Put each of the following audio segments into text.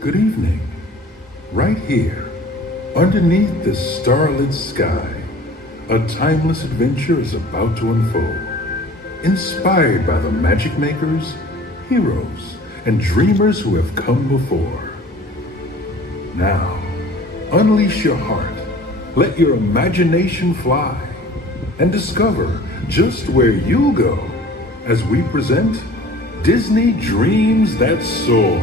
Good evening. Right here, underneath this starlit sky, a timeless adventure is about to unfold. Inspired by the magic makers, heroes, and dreamers who have come before. Now, unleash your heart, let your imagination fly, and discover just where you'll go as we present Disney Dreams That Soar.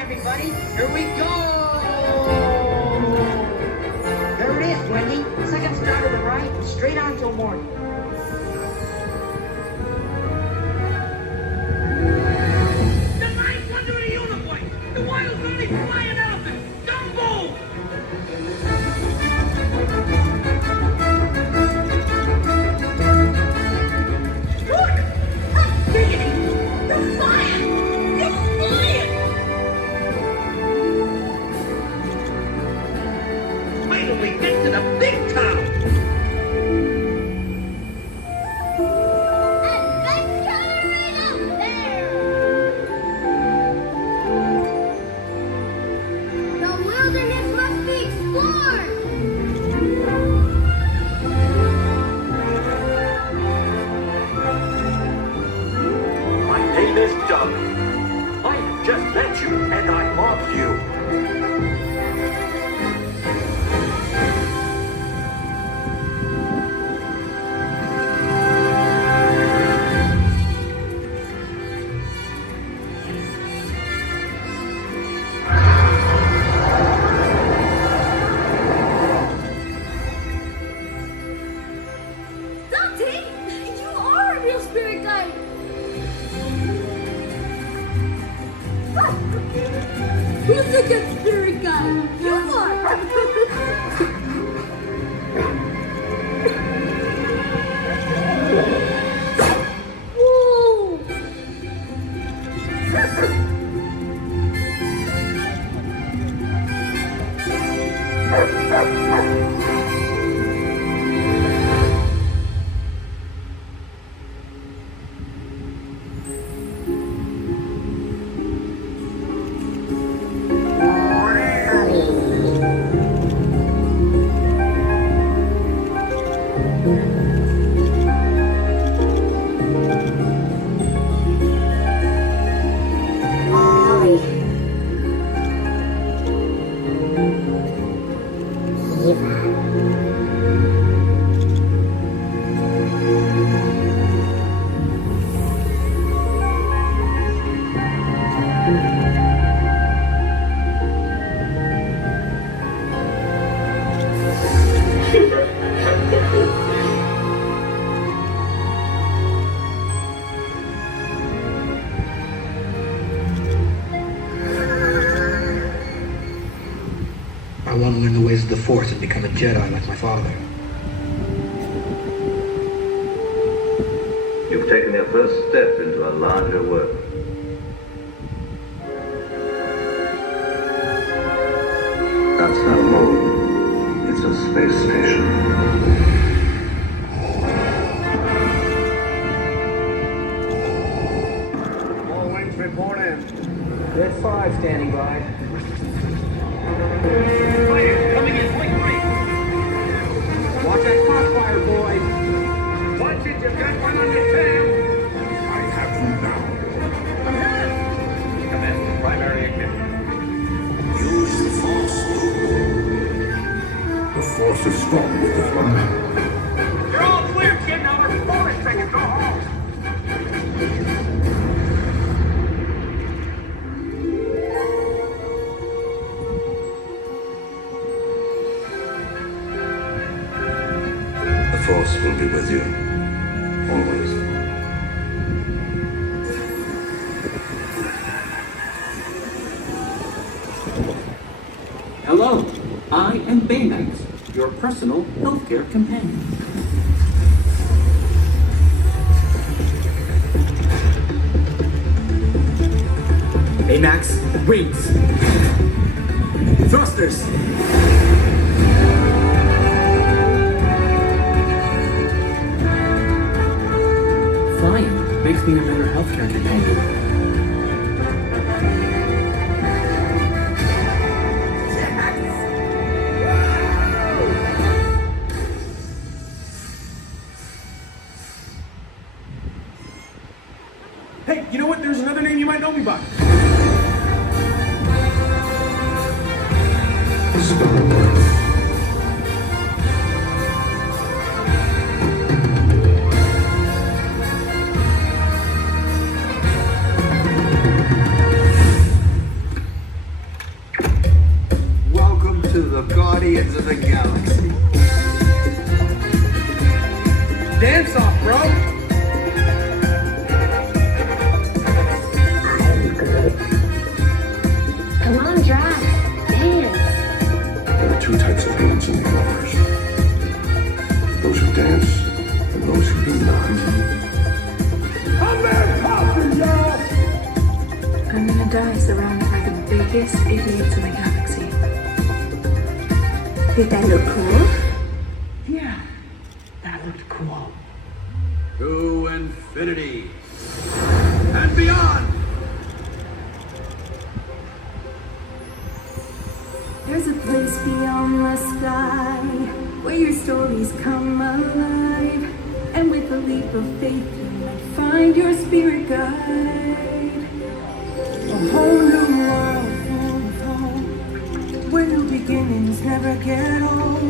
Everybody, here we go! There it is, Wendy. Second star to the right, straight on till morning. The ninth wonder of the universe! The wildest only flying elephant! Dumbo! Look! Up, diggity! They're flying! They're flying! We get to the big town! Adventuring out there! The wilderness must be explored! My name is Doug. I just met you and I love you. Who's the good spirit guy? You are! Whoa! I want to learn the ways of the Force and become a Jedi like my father. You've taken your first step into a larger world. That's no moon. It's a space station. All wings report in. Red 5 standing by. Fire coming in, point 3. Watch that crossfire, boys. Watch it, you've got one on your tail. I have you now. I'm here. Commence primary with you. Always. Hello, I am Baymax, your personal healthcare companion. Baymax, wings! Thrusters! Flying makes me a better healthcare companion. Hey, you know what? There's another name you might know me by. Welcome to the Guardians of the Galaxy. Dance off, bro! Come on, Drax. Dance. There are two types of humans in the universe. Those who dance and those who do not. I'm Mary Poppins, y'all! I'm gonna die surrounded by the biggest idiots in the galaxy. Did that look cool? Yeah, that looked cool. To infinity and beyond. There's a place beyond the sky where your stories come alive. And with a leap of faith, you might find your spirit guide. A whole new world full of hope, where new beginnings never get old.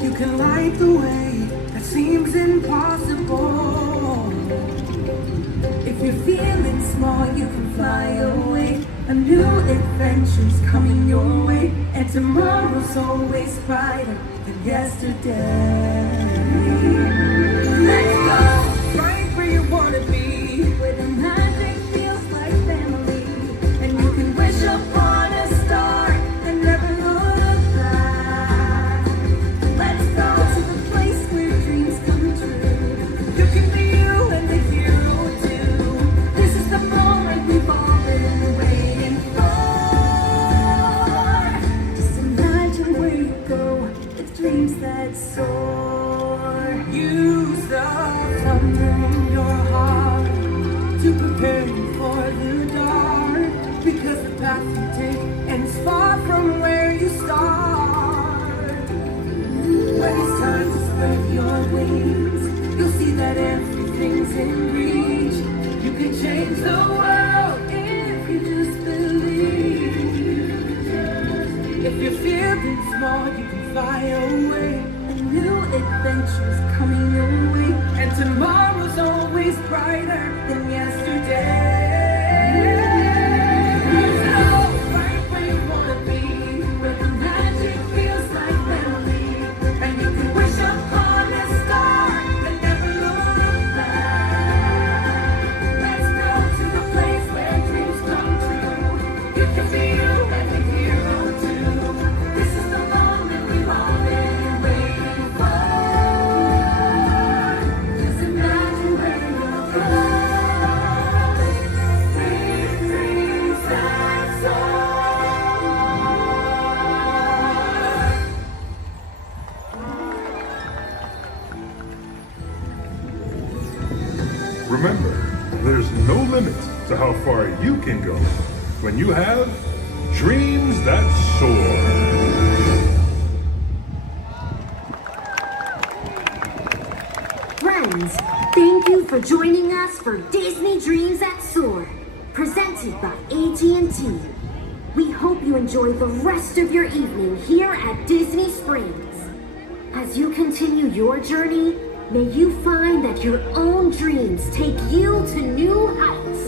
You can light the way that seems impossible. If you're feeling small, you can fly away. A new adventure's coming your way, and tomorrow's always brighter than yesterday. Let's go right where you wanna be, where the magic feels like family, and you can wish upon a star and never look back. Let's go to the place where dreams come true. You can be you and the hero too. This is the moment we've all been waiting for. Just imagine where you go with dreams that soar. Use the thunder in your heart to prepare you for the dark, because the path you take ends far from where you start. When it's time to spread your wings, you'll see that everything's in reach. You can change the world if you just believe. If you're feeling small, you can fly away. A new adventure's coming your way, and tomorrow's always brighter than yesterday. Let's go right where you wanna be, where the magic feels like family, and you can wish upon a star and never look back. Let's go to the place where dreams come true. You can be you and the hero too. This is the moment we've all been waiting for. Just imagine where you're from. Dreams that soar. Remember, there's no limit to how far you can go when you have Dreams That Soar. Friends, thank you for joining us for Disney Dreams That Soar, presented by AT&T. We hope you enjoy the rest of your evening here at Disney Springs. As you continue your journey, may you find that your own dreams take you to new heights.